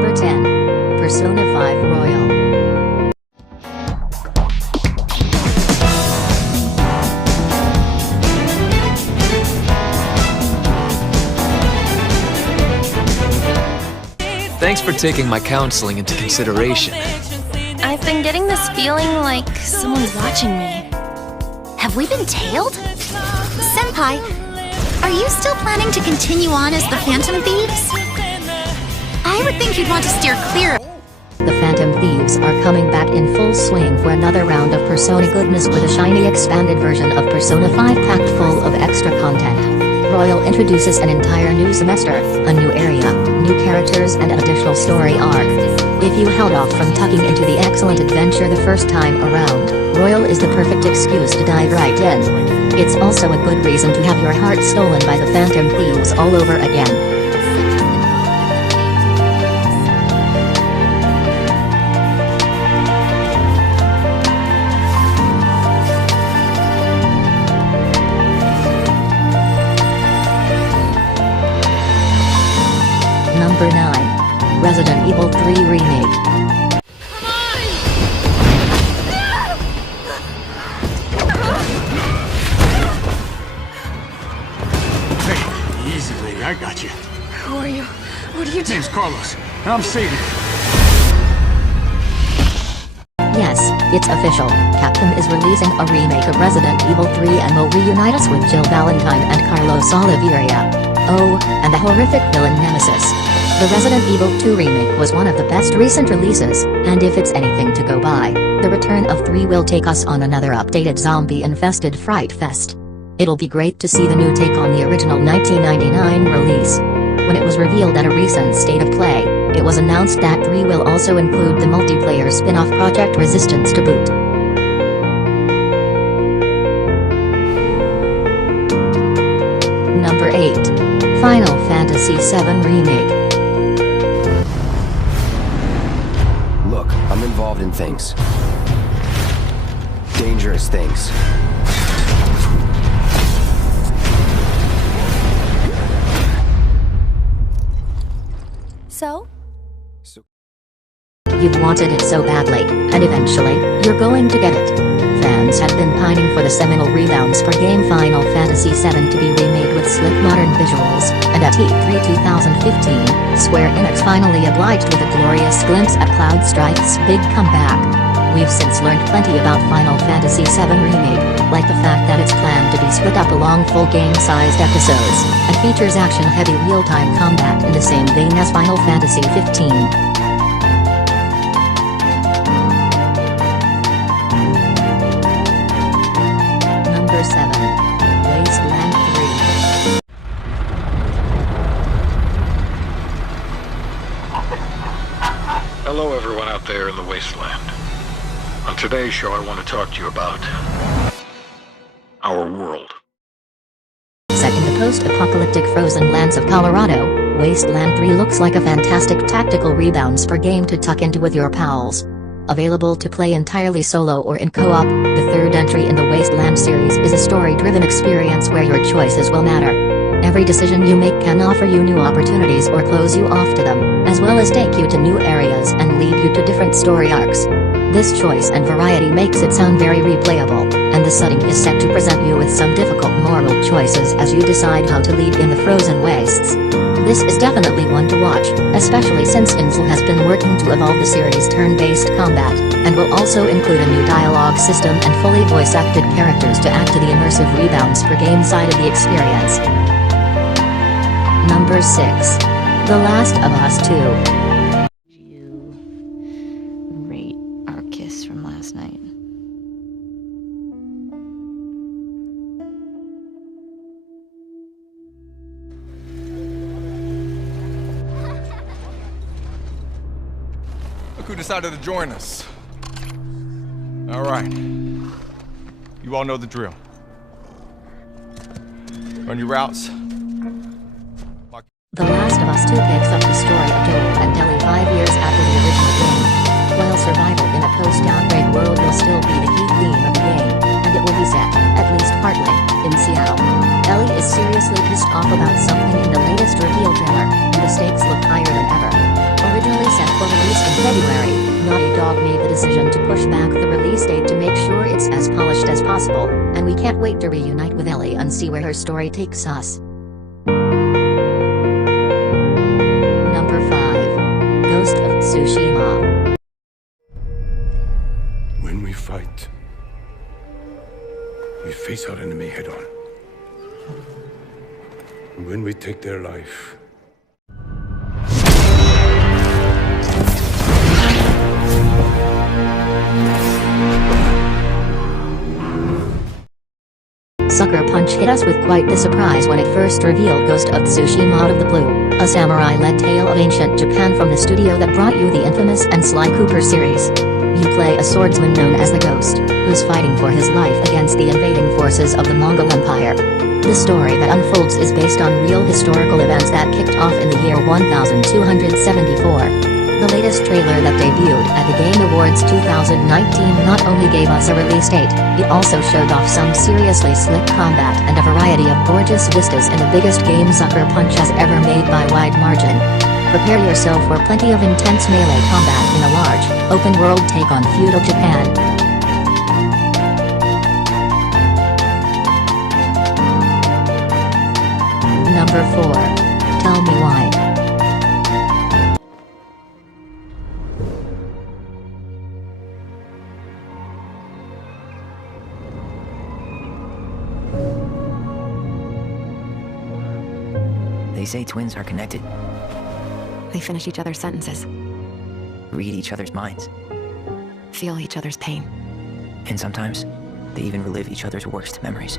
Number 10. Persona 5 Royal. Thanks for taking my counseling into consideration. I've been getting this feeling like someone's watching me. Have we been tailed? Senpai, are you still planning to continue on as the Phantom Thieves? I would think you'd want to steer clear of— The Phantom Thieves are coming back in full swing for another round of Persona goodness with a shiny expanded version of Persona 5 packed full of extra content. Royal introduces an entire new semester, a new area, new characters and an additional story arc. If you held off from tucking into the excellent adventure the first time around, Royal is the perfect excuse to dive right in. It's also a good reason to have your heart stolen by the Phantom Thieves all over again. Number 9. Resident Evil 3 Remake. Hey, easy lady, I got you. Who are you? What are you doing? Name's Carlos, and I'm saving you. Yes, it's official. Capcom is releasing a remake of Resident Evil 3 and will reunite us with Jill Valentine and Carlos Oliveira. Oh, and the horrific villain Nemesis. The Resident Evil 2 remake was one of the best recent releases, and if it's anything to go by, the return of 3 will take us on another updated zombie-infested fright fest. It'll be great to see the new take on the original 1999 release. When it was revealed at a recent State of Play, it was announced that 3 will also include the multiplayer spin-off Project Resistance to boot. Number 8. Final Fantasy VII Remake. Look, I'm involved in things. Dangerous things. So? You've wanted it so badly, and eventually, you're going to get it. Fans had been pining for the seminal rebounds for game Final Fantasy VII to be remade with slick modern visuals, and at E3 2015, Square Enix finally obliged with a glorious glimpse at Cloud Strife's big comeback. We've since learned plenty about Final Fantasy VII Remake, like the fact that it's planned to be split up along full game-sized episodes, and features action-heavy real-time combat in the same vein as Final Fantasy XV. Number 7. Wasteland 3. Hello everyone out there in the Wasteland. On today's show I want to talk to you about our world. Set in the post-apocalyptic frozen lands of Colorado, Wasteland 3 looks like a fantastic tactical rebounds for game to tuck into with your pals. Available to play entirely solo or in co-op, the third entry in the Wasteland series is a story-driven experience where your choices will matter. Every decision you make can offer you new opportunities or close you off to them, as well as take you to new areas and lead you to different story arcs. This choice and variety makes it sound very replayable, and the setting is set to present you with some difficult moral choices as you decide how to lead in the frozen wastes. This is definitely one to watch, especially since Insel has been working to evolve the series' turn-based combat, and will also include a new dialogue system and fully voice-acted characters to add to the immersive rebounds per game side of the experience. Number 6. The Last of Us 2. You rate our kiss from last night? Look who decided to join us. All right. You all know the drill. Run your routes. The Last of Us 2 picks up the story of Joel and Ellie 5 years after the original game. While survival in a post-outbreak world will still be the key theme of the game, and it will be set, at least partly, in Seattle. Ellie is seriously pissed off about something in the latest reveal trailer, and the stakes look higher than ever. Originally decision to push back the release date to make sure it's as polished as possible, and we can't wait to reunite with Ellie and see where her story takes us. Number 5. Ghost of Tsushima. When we fight, we face our enemy head-on. When we take their life, Sucker Punch hit us with quite the surprise when it first revealed Ghost of Tsushima out of the blue, a samurai-led tale of ancient Japan from the studio that brought you the infamous and Sly Cooper series. You play a swordsman known as the Ghost, who's fighting for his life against the invading forces of the Mongol Empire. The story that unfolds is based on real historical events that kicked off in the year 1274. The latest trailer that debuted at the Game Awards 2019 not only gave us a release date, it also showed off some seriously slick combat and a variety of gorgeous vistas in the biggest game Sucker Punch has ever made by wide margin. Prepare yourself for plenty of intense melee combat in a large, open-world take on feudal Japan. Number 4. Tell me why. They say twins are connected. They finish each other's sentences, Read each other's minds. feel each other's pain. And sometimes, they even relive each other's worst memories.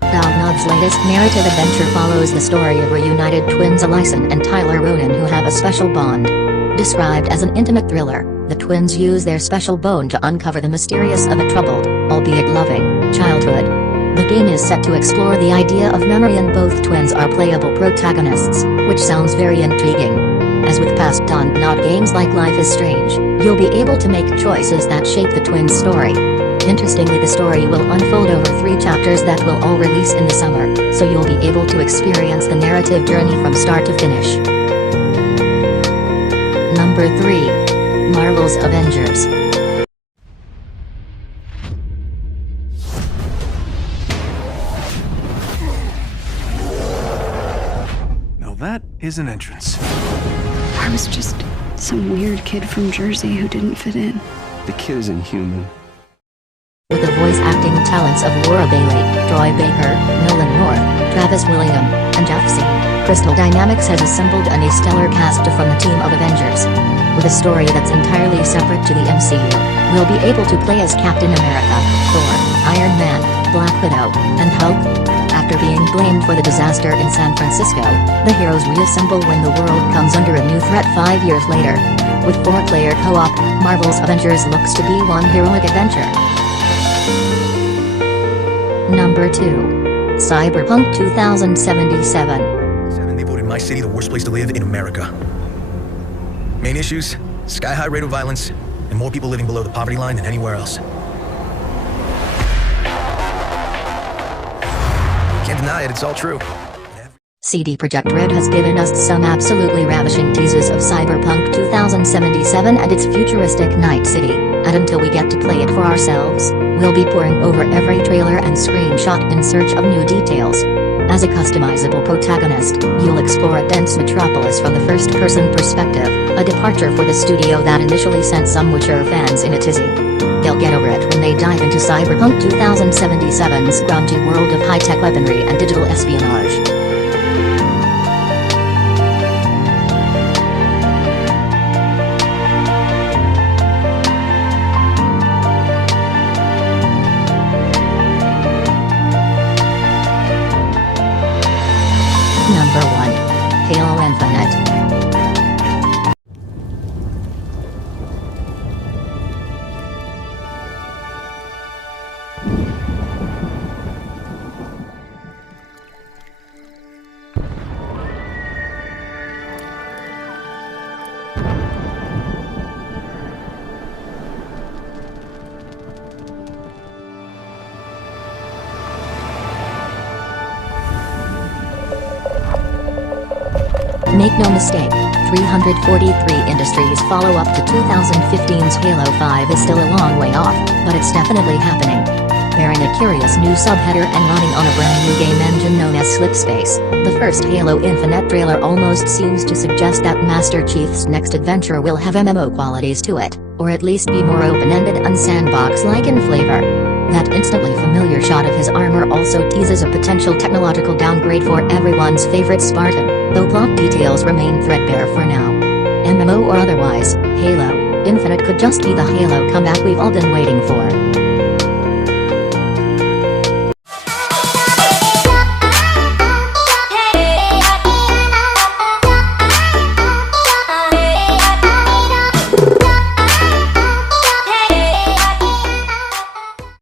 Dognod's latest narrative adventure follows the story of reunited twins Alyson and Tyler Ronan who have a special bond. Described as an intimate thriller, the twins use their special bond to uncover the mysterious of a troubled, albeit loving, childhood. The game is set to explore the idea of memory and both twins are playable protagonists, which sounds very intriguing. As with past Dognod games like Life is Strange, you'll be able to make choices that shape the twins' story. Interestingly, the story will unfold over 3 chapters that will all release in the summer, so you'll be able to experience the narrative journey from start to finish. Number 3. Marvel's Avengers. now that is an entrance. I was just some weird kid from Jersey who didn't fit in. The kid isn't human. With the voice acting talents of Laura Bailey, Troy Baker, Nolan North, Travis Willingham, and Jeff C., Crystal Dynamics has assembled a stellar cast from the team of Avengers. With a story that's entirely separate to the MCU, we'll be able to play as Captain America, Thor, Iron Man, Black Widow, and Hulk. After being blamed for the disaster in San Francisco, the heroes reassemble when the world comes under a new threat 5 years later. With 4-player co-op, Marvel's Avengers looks to be one heroic adventure. Number 2. Cyberpunk 2077. They voted my city the worst place to live in America. Main issues, sky-high rate of violence, and more people living below the poverty line than anywhere else. Can't deny it, it's all true. CD Projekt Red has given us some absolutely ravishing teases of Cyberpunk 2077 and its futuristic night city, and until we get to play it for ourselves, we'll be poring over every trailer and screenshot in search of new details. As a customizable protagonist, you'll explore a dense metropolis from the first-person perspective, a departure for the studio that initially sent some Witcher fans in a tizzy. They'll get over it when they dive into Cyberpunk 2077's grungy world of high-tech weaponry and digital espionage. Number 1. Halo Infinite. Make no mistake, 343 Industries follow-up to 2015's Halo 5 is still a long way off, but it's definitely happening. Bearing a curious new subheader and running on a brand new game engine known as Slipspace, the first Halo Infinite trailer almost seems to suggest that Master Chief's next adventure will have MMO qualities to it, or at least be more open-ended and sandbox-like in flavor. That instantly familiar shot of his armor also teases a potential technological downgrade for everyone's favorite Spartan, though plot details remain threadbare for now. MMO or otherwise, Halo Infinite could just be the Halo comeback we've all been waiting for.